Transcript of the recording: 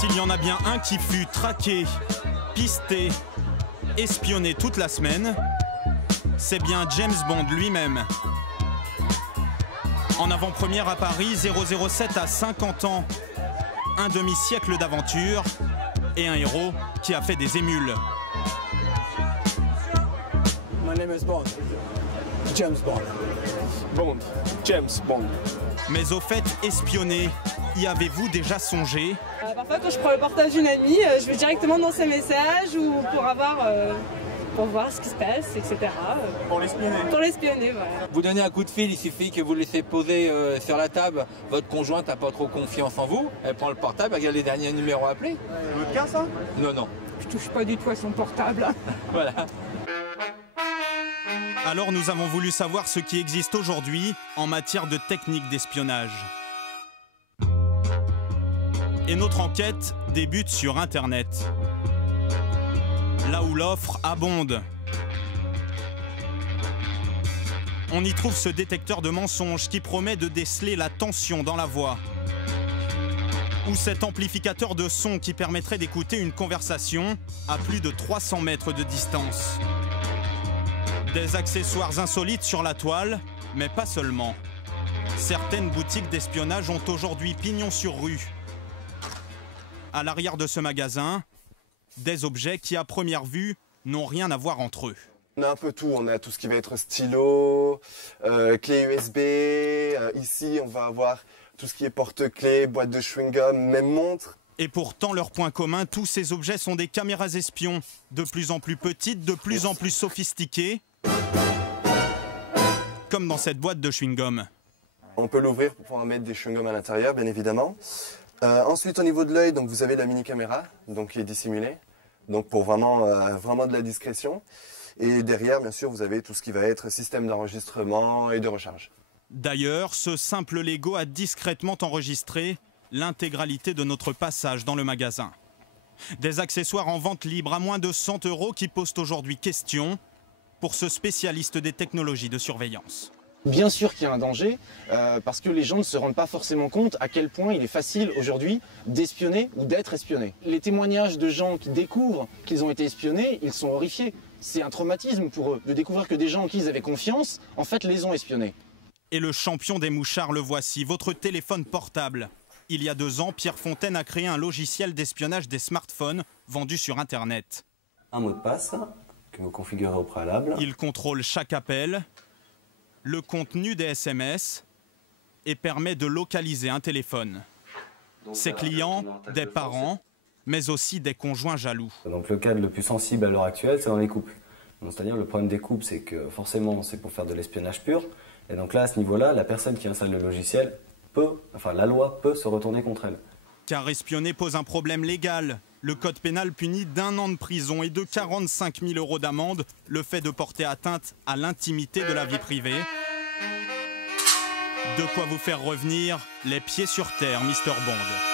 s'il y en a bien un qui fut traqué, pisté, espionné toute la semaine, c'est bien James Bond lui-même. En avant-première à Paris, 007 a 50 ans, un demi-siècle d'aventure et un héros qui a fait des émules. My name is Bond. James Bond. Bond. James Bond. Mais au fait, espionner, y avez-vous déjà songé? Parfois, quand je prends le portable d'une amie, je vais directement dans ses messages ou pour voir ce qui se passe, etc. Pour l'espionner. Pour l'espionner, voilà. Vous donnez un coup de fil, il suffit que vous le laissez poser sur la table. Votre conjointe n'a pas trop confiance en vous. Elle prend le portable, elle regarde les derniers numéros appelés. C'est votre cas, ça? Non, non. Je touche pas du tout à son portable. Voilà. Alors nous avons voulu savoir ce qui existe aujourd'hui en matière de techniques d'espionnage. Et notre enquête débute sur Internet, là où l'offre abonde. On y trouve ce détecteur de mensonges qui promet de déceler la tension dans la voix. Ou cet amplificateur de son qui permettrait d'écouter une conversation à plus de 300 mètres de distance. Des accessoires insolites sur la toile, mais pas seulement. Certaines boutiques d'espionnage ont aujourd'hui pignon sur rue. À l'arrière de ce magasin, des objets qui, à première vue, n'ont rien à voir entre eux. On a un peu tout, on a tout ce qui va être stylo, clé USB, ici on va avoir tout ce qui est porte-clés, boîte de chewing-gum, même montre. Et pourtant, leur point commun, tous ces objets sont des caméras espions, de plus en plus petites, de plus en plus sophistiquées, comme dans cette boîte de chewing-gum. On peut l'ouvrir pour pouvoir mettre des chewing-gums à l'intérieur, bien évidemment. Ensuite, au niveau de l'œil, donc vous avez la mini-caméra, donc qui est dissimulée, donc pour vraiment de la discrétion. Et derrière, bien sûr, vous avez tout ce qui va être système d'enregistrement et de recharge. D'ailleurs, ce simple Lego a discrètement enregistré l'intégralité de notre passage dans le magasin. Des accessoires en vente libre à moins de 100 € qui posent aujourd'hui question pour ce spécialiste des technologies de surveillance. Bien sûr qu'il y a un danger, parce que les gens ne se rendent pas forcément compte à quel point il est facile aujourd'hui d'espionner ou d'être espionné. Les témoignages de gens qui découvrent qu'ils ont été espionnés, ils sont horrifiés. C'est un traumatisme pour eux de découvrir que des gens en qui ils avaient confiance, en fait, les ont espionnés. Et le champion des mouchards, le voici, votre téléphone portable. Il y a 2 ans, Pierre Fontaine a créé un logiciel d'espionnage des smartphones vendus sur Internet. Un mot de passe que vous configurez au préalable. Il contrôle chaque appel, le contenu des SMS et permet de localiser un téléphone. Ses clients, des parents, mais aussi des conjoints jaloux. Donc le cadre le plus sensible à l'heure actuelle, c'est dans les couples. C'est-à-dire le problème des couples, c'est que forcément c'est pour faire de l'espionnage pur. Et donc là, à ce niveau-là, la personne qui installe le logiciel la loi peut se retourner contre elle. Car espionner pose un problème légal. Le code pénal punit d'1 an de prison et de 45 000 € d'amende le fait de porter atteinte à l'intimité de la vie privée. De quoi vous faire revenir les pieds sur terre, Mr. Bond.